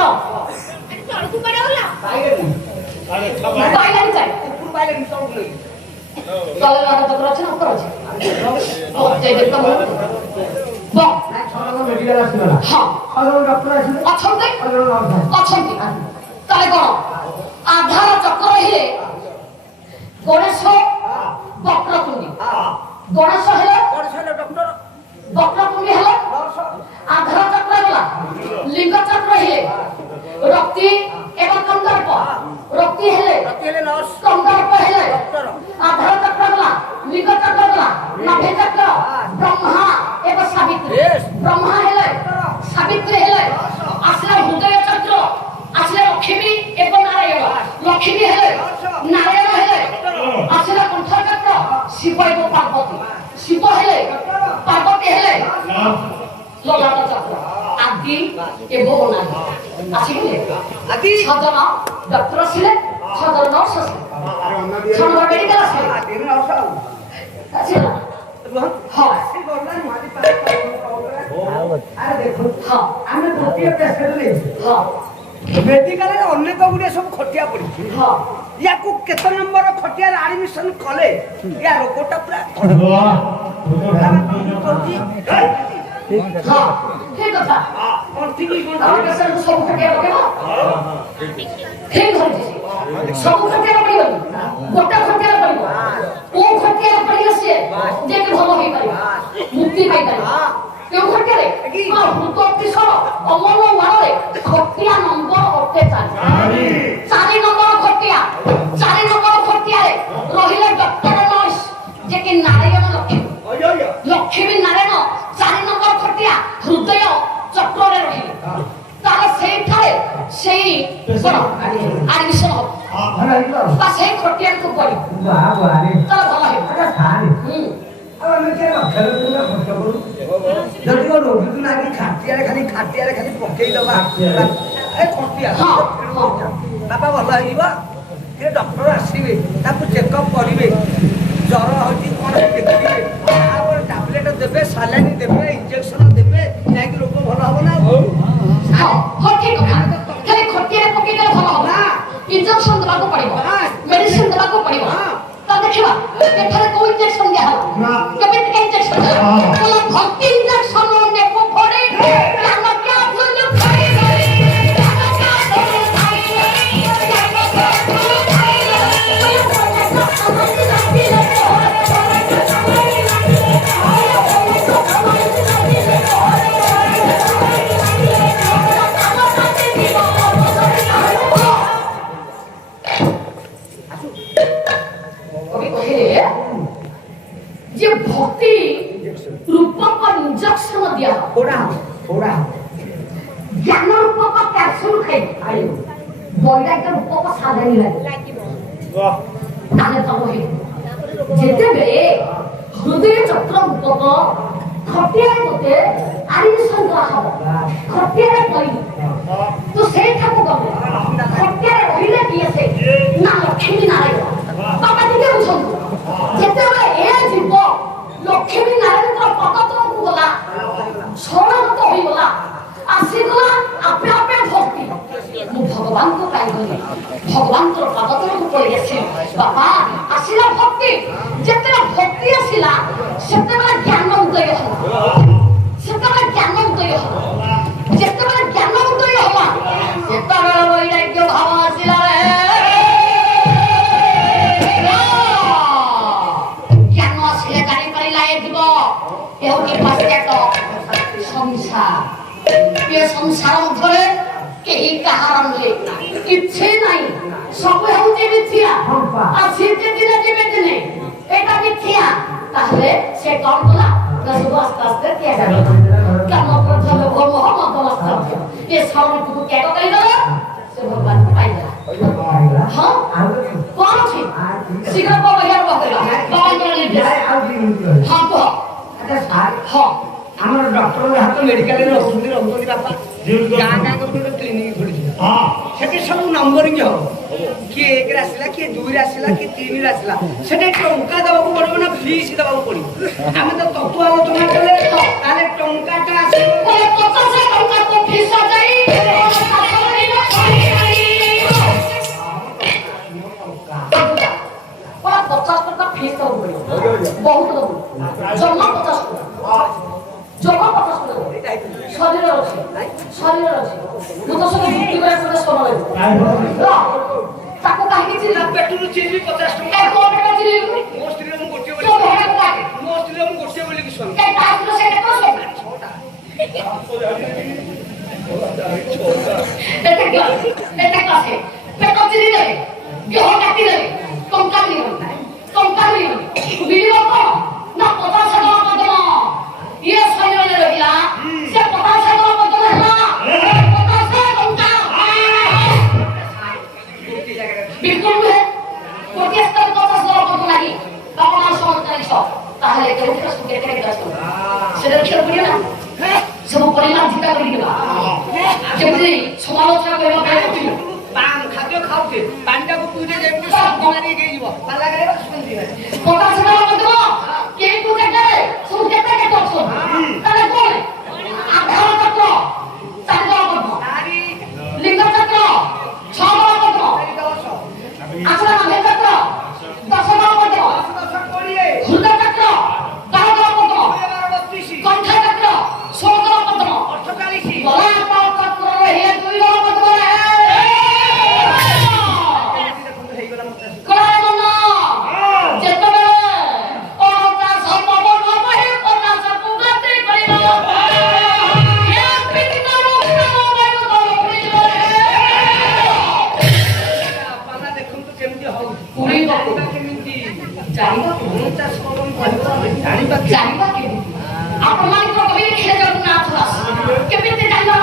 ତଳକୁ ପଡିଗଲା ପାଇଲାନି ଯାଇ ଉପରୁ ପାଇଲେନି ତଳକୁ ତଳେ ଲଗା ଚକ୍ର ଅଛି ନା ଉପରେ ଅଛି ଯାଇ ଦେଖ ହଁ ଅଛନ୍ତି ତାହେଲେ କଣ ଆଧାର ଚକ୍ର ହେଲେ ଗଣେଶ ବକ୍ରତୁଣ୍ଡୀ ଗଣେଶ ହେଲେ ବକ୍ରତୁଣ୍ଡୀ ହେଲେ ଆଧାର ଚକ୍ର ହେଲା লিঙ্গ চক্র হেলে রক্তি এবং কন্দর্প রক্তি হেলে কন্দর্প হেলে আধার চক্র গলা লিঙ্গ চক্র গলা নাভি চক্র ব্রহ্মা এবং সাবিত্রী ব্রহ্মা হেলে সাবিত্রী হেলে আসলে হৃদয় চক্র আসলে লক্ষ্মী এবং নারায়ণ লক্ষ্মী হেলে নারায়ণ হেলে আসলে কণ্ঠ চক্র শিব এবং পার্বতী শিব হেলে পার্বতী হেলে ললাট চক্র আদি এবং অনাদি আসিলে আদি ছজন ডক্টর আসিলে ছজন নর্স আসিলে ছজন মেডিকেল আসিলে আছে না হ্যাঁ আরে দেখো হ্যাঁ আমি গোটিয়ে পেশেন্ট নেই হ্যাঁ মেডিকাল অনেক গুড়িয়ে সব খটিয়া পড়িছে হ্যাঁ ইয়াকু কেতে নম্বর খটিয়ার আডমিশন কলে ইয়া রোগটা পুরা হ্যাঁ ঠিক কথা আমার কাছে সব খটিয়া পড়িব ঠিক ধরছি সব খটিয়া পড়িব গোটা খটিয়া পড়িব ও খটিয়া পড়িলে সে যেতে ভালো হই পারিব মুক্তি পাই পারিব কেউ খটিয়ারে ভূত অতিশয় অমল ওয়ারে খটিয়া নম্বর অটে চারি নম্বর খটিয়া চারি নম্বর খটিয়ারে রহিলে ডক্টর নর্স যে কি নারায়ণ লক্ষ্মী লক্ষ্মী নারায়ণ চারি নম্বর খটিয়া হৃদয় চক্রে রহিলে তাহলে সেইঠারে সেই আডমিশন হবে বা সেই খটিয়াকে পড়ি তাহলে ভালো হবে যদি রোগী নাকি খাটিয়ারে খালি পকেই দেবা খটিয়া বাবা ভাল হইব সে ডক্টর আসবে তাকে চেকঅপ করবে জ্বর হচ্ছে কোণ দেখবে তারপরে ট্যাবলেট দেবে সালাইন দেবে ইঞ্জেকশন দেবে নাকি রোগ ভালো হব না হ্যাঁ ঠিক কথা খালি খটিয়ারে পকেই দেলে ভালো হবে না ইনজেকশন দেବାକୁ পড়িব মেডিসিন দেବାକୁ পড়িব তা ଦେଖିବା ଏଠାରେ କୋଉ ଇଞ୍ଜେକ୍ସନ ଦିଆ ହବ କେମିତି ଇଞ୍ଜେକ୍ସନ ଭକ୍ତି ଇଞ୍ଜେକ୍ସନ ନେବୁ ପଡେ ଜ୍ଞାନ କ୍ୟା ଭୁଲ ଖାଇ যে ভক্তি রূপক ইঞ্জেকশন দিয়া ওরা জ্ঞান রূপক ক্যাপসুল খাই বৈরাগ্য রূপক সাধারণ লাগিব তাহলে তো হই যেতেবে হৃদয় চক্র রূপক খটিয়ারে মতে আডমিশন করা হব খটিয়ারে পড়ি তো সেইটাকে গলে খটিয়ারে রহিলে কি আছে না লক্ষ্মী নারায়ণ বাবা দিকে বুঝুন যেতেবে এ জীব লক্ষ্মী নারায়ণଙ୍କର ପଦ ତଳକୁ ଗଲା ସରଳତ ହୋଇଗଲା ଆସିଗଲା ଆପେ ଆପେ ଭକ୍ତି ମୁଁ ଭଗବାନଙ୍କ ପାଇଁ ଗଲି ଭଗବାନଙ୍କର ପଦ ତଳକୁ ପଳେଇ ଆସିଲି ବାପା ଆସିଲା ଭକ୍ତି ଯେତେବେଳେ ଭକ୍ତି ଆସିଲା ସେତେବେଳେ ଜ୍ଞାନ ଉଦୟ ହେଲା ସେତେବେଳେ ଜ୍ଞାନ ଉଦୟ ହେଲା ଯେତେବେଳେ ଜ୍ଞାନ ଉଦୟ ହେଲା ସେତେବେଳେ ବୈରାଗ୍ୟ ଭାବ ଆସିଲା संसार मध्य कहीं कहार किसी ना सब हूँ मिथ्या दिने जीवे दिने एटा मिथ्या ताहले से कौन कला सब आस्ते आस्ते त्याग कर्म प्रजल भोग मद मस्तक ये सब को त्याग कर से भगवान को पाइला हाँ कौन छी शीघ्र को बहियार बकला बाबा निर्देश हाँ को हाँ আমার ডক্টর হাত মেডিকালে রହୁଛନ୍ତି বাপা গাঁ গাঁ করে ক্লিনিক খুলিছে সেটি সব নম্বরিং হব কিଏ ଏକରେ ଆସିଲା କିଏ ଦୁଇରେ ଆସିଲା କିଏ ତିନିରେ ଆସିଲା ସେଠି ଟଙ୍କା ଦେବାକୁ ପଡ଼ିବ ନା ଫିସ୍ ଦେବାକୁ ପଡ଼ିବ ଆମେ ତ ତତ୍ତ୍ୱ ଆଲୋଚନା କଲେ ତାହେଲେ ଟଙ୍କାଟା ଆସିବ 50 ଟଙ୍କା ଫିସ୍ ଯାଇ ଶରୀର ଅଛି ମୁଁ ତ ସବୁ ଯୁକ୍ତି କରିବାକୁ ଗୋଟେ ସମୟ ଲାଗିବ ତାକୁ କାହିଁକି ଚିଲି ପେଟରୁ ଚିଲି 50 ଟଙ୍କା ଏ କୋ ପେଟ ଚିଲି ମୋ ସ୍ତ୍ରୀର ମୁଁ ଗୋଟିଏ ତୋ ଭେଡା କାଟେ ମୋ ସ୍ତ୍ରୀର ମୁଁ ଗୋଟିଏ ବୋଲି କି ଶୁଣି ଏ ତାକୁ ସେ କେତେ ଶୋଇ ଏତେ କସେ ପେଟ ଚିଲି ଦେବେ ଦେହ କାଟି ଦେବେ ଟଙ୍କା ମିଳିବନି ମିଳିବ କଣ ନା 50 ଟଙ୍କା ପଦମ ଇଏ ଶରୀରରେ ରହିଲା ସେ 50 ଟଙ୍କା ପଦମ ହେଲା 50 ଟଙ୍କା ବିଲକୁଲ ନୁହେଁ ଗୋଟିଏ ସ୍ତର 50 ଟଙ୍କା ପଦମ ଲାଗି ଆପଣ ସମର୍ଥନ ତାହେଲେ କେଉଁଠି ଆସୁ କେତେ ଆସୁ ସେଟା ଦେଖିବାକୁ ପଡ଼ିବ ନା ସବୁ ପରିମାଣ ଚିନ୍ତା କରିଦେବା ଯେମିତି ସମାଲୋଚନା କରିବା ପାଇଁ ନଥିବ ଖାଦ୍ୟ ଖାଉଛେ ପାଣିଟାକୁ ପିଉଛେ ଯେମିତି ଶକ୍ତି ମାରି ହେଇଯିବ ପାଲା ଗାଇବା ଶୁଣନ୍ତି ପଚାଶ ଟଙ୍କା ପଦମ କେହି କୋଉ ଜାଗାରେ ସବୁ କେତେ ଅଛନ୍ତି ତାହେଲେ କଣ ଆଧାର ଚକ୍ର 4 ଜଣ ପଦ୍ମ ଲିଙ୍ଗ ଚକ୍ର 6 ଜଣ ପଦ୍ମ ଆସନ ନାଭି ଚକ୍ର 10 ଜଣ ପଦ୍ମ ହୃଦୟ ଚକ୍ର 12 ଜଣ ପଦ୍ମ କଣ୍ଠ ଚକ୍ର 16 ଜଣ ପଦ୍ମ ଗଳା ଚକ୍ରରେ ହେ 2 ଜଣ ପଦ୍ମ ଜାଣିବା କେମିତି ଆପଣମାନଙ୍କ କବି ଲେଖିଲେ ଜଗନ୍ନାଥ ଦାସ କେମିତି ଜାଣିବା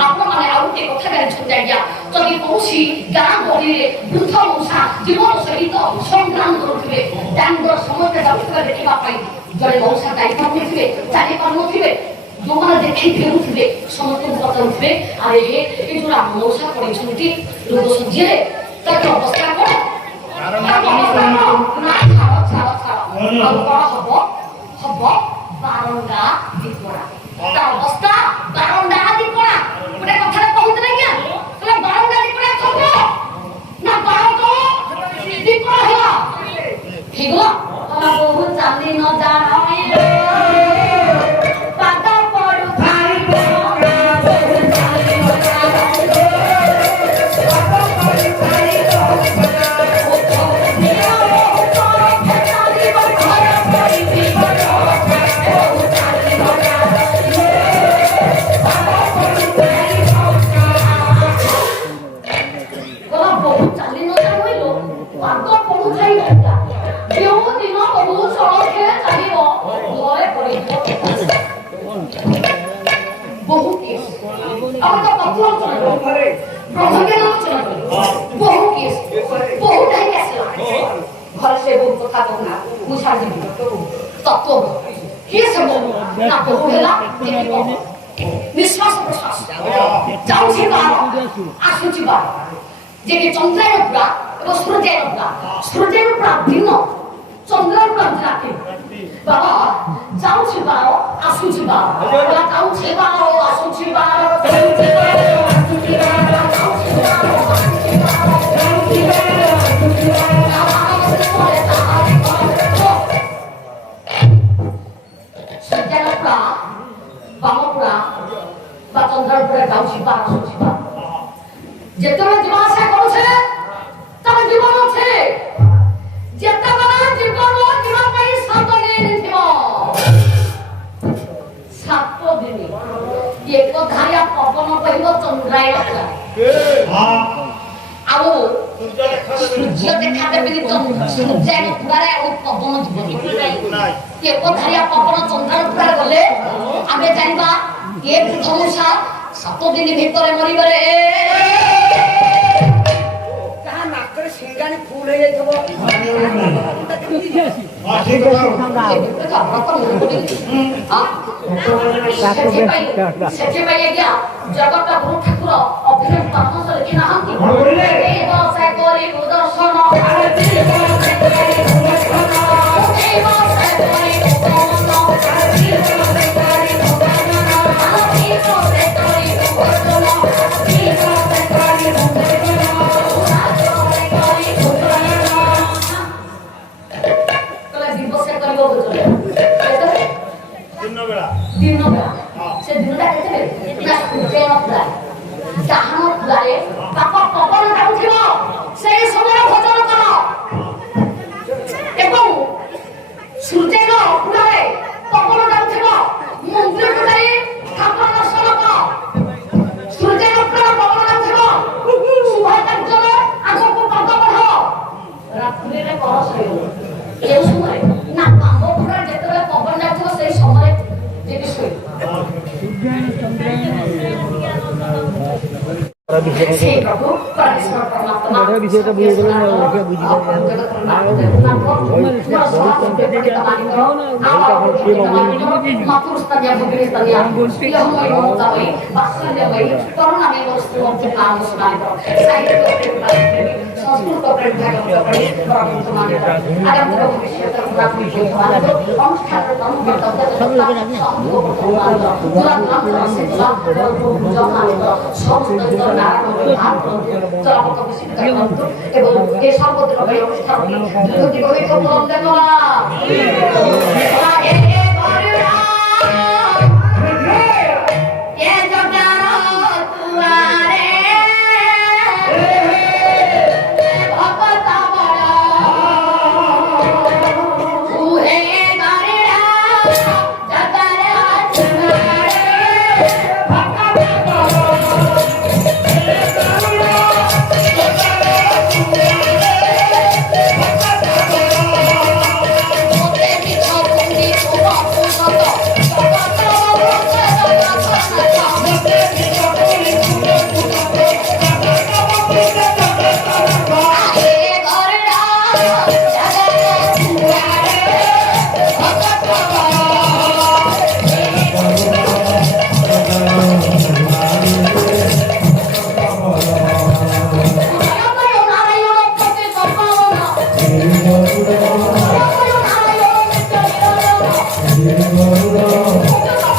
ଆପଣମାନେ ଆଉ ଗୋଟେ କଥା ଜାଣିଛନ୍ତି ଆଜ୍ଞା ଯଦି କୌଣସି ଗାଁ ଗହଳିରେ ବୃଦ୍ଧ ମୂଷା ଜୀବନ ସହିତ ସଂଗ୍ରାମ କରୁଥିବେ ତାଙ୍କର ସମସ୍ତେ ଯାଉଥିବା ଦେଖିବା ପାଇଁ ଜଣେ ମଉସା ଯାଇପାରୁନଥିବେ ଚାଲିପାରୁନଥିବେ ଯୋଉମାନେ ଦେଖି ଫେରୁଥିବେ ସମସ୍ତଙ୍କୁ ପଚାରୁଥିବେ ଆରେ ହେ ଏ ଯୋଉ ଆମ ମଉସା ପଡ଼ିଛନ୍ତି ରୋଗ ସଜ୍ୟରେ ତାର ଅବସ୍ଥା କଣ ଆଉ କଣ ହବ ବାରଣ୍ଡା ଦିପଡ଼ା ତା ଅବସ୍ଥା ବାରଣ୍ଡା ଦିପଡ଼ା ଗୋଟେ କଥାରେ କହୁଥିଲେ ଆଜ୍ଞା କହିଲେ ବାରଣ୍ଡା ଦିପଡ଼ା ଥବ ନା ବାରଣ୍ଡ ଦିପଡ଼ା ହେଲା ଠିକ ବହୁ ଚାଲି ନ ଜାଣ ପାଦ ପଡୁ निश्वास प्रश्वास जाऊँगी बार आसुची बार जेके चंद्रायन पुरा एवं सूर्यायन पुरा भिन्न चंद्रायन पुरा जाके बाबा जाऊँगी बार आसुची बार जाऊँगी बार आसुची बार बामपुरा बा चंद्रपुरा जाऊँगी बार आसुची बार जेतबे जीवन आशा करूछे तबे जीवन আছে जेतबे जीवन जीवन ପାଇଁ 7 ଦିନ ଥିବ 7 ଦିନ ଏକ ଧାରିଆ ପବନ କହିବ ଚନ୍ଦ୍ରାୟନ ଆଉ ସୂର୍ଯ୍ୟ ଦେଖା ଦେବେନି ସୂର୍ଯ୍ୟାୟନ ପୁରାରେ ଆଉ ପବନ ଯିବନି ଏକ ଧାରିଆ ପବନ ଚନ୍ଦ୍ରାୟନ ଗଲେ ଆମେ ଜାଣିବା ଏ ପୃଥମୂଷା 7 ଦିନ ଭିତରେ ମରିବରେ ଯାହା ନାକରେ ସିଙ୍ଗାଣି ଫୁଲ ହେଇଯାଇଥିବ ଠିକ କଥା ଏବେ ତ ଆପଣ ତ ମନେ ପଡିଲେ ସେଥିପାଇଁ ଆଜ୍ଞା ଜଗତ ଗୁରୁ ଠାକୁର ଅଭିନୟ ପରାମର୍ଶ ଲେଖି ନାହାନ୍ତି ଦର୍ଶନ ସେ ଦିନଟା କେତେବେଳେ ନା ସୂର୍ଯ୍ୟ ନଥିଲା ଡାହାଣ ଥିଲାରେ ତାଙ୍କ ପବନ ଯାଉଥିବ ସେଇ ସମୟରେ ଭୋଜନ କର ଏବଂ ସୂର୍ଯ୍ୟଙ୍କ କୂଳରେ ପବନ ଯାଉଥିବ ମନ୍ଦିରକୁ ଯାଇ ଠାକୁର ଦର୍ଶନ କର ସୂର୍ଯ୍ୟଙ୍କ କୂଳରେ ପବନ ଯାଉଥିବ ଶୁଭ କାର୍ଯ୍ୟରେ ଆଗକୁ ପାଦ ବଢ ରାତ୍ରିରେ କର ଶୋଇବ କେଉଁ ସମୟରେ ନା ଆମ୍ବ କୂଳରେ ଯେତେବେଳେ ପବନ ଯାଉଥିବ ସେଇ ସମୟରେ ଯିବି ଶୋଇବ সেই প্রভু পরমেশ্বর পরমাত্মা বিষয়টা বুঝে গেলেন এবং এ সম্পদের অনুষ্ঠানটি দ্রুত গতিতে উপলব্ধ করা Hare